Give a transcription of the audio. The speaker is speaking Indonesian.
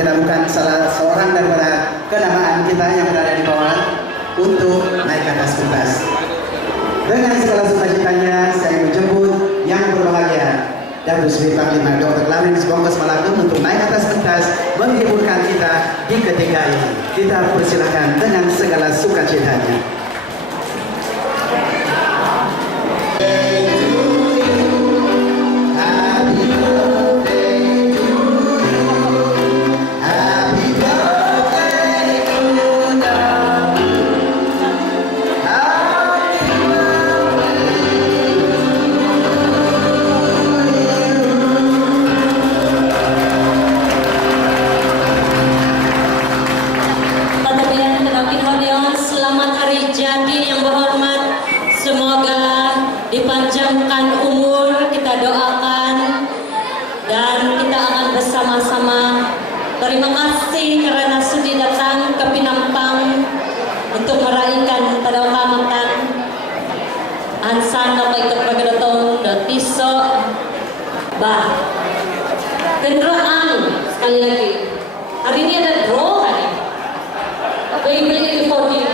tidak bukan salah seorang daripada kenamaan kita yang berada di bawah untuk naik ke atas pentas. Dengan segala sukacitanya saya menjemput yang berbahagia Datuk Sri Panglima Dr. Clarence Bongkos Malakun untuk naik atas pentas menghiburkan kita di ketika ini. Kita persilakan dengan segala sukacitanya. Dipanjangkan umur, kita doakan dan kita akan bersama-sama. Terima kasih karena sudi datang ke Pinampang untuk meraihkan Tadaukamatan Ansan dapat ikut Pagadotong dan Tiso Bah kendaraan. Sekali lagi hari ini ada draw hari beli di podium.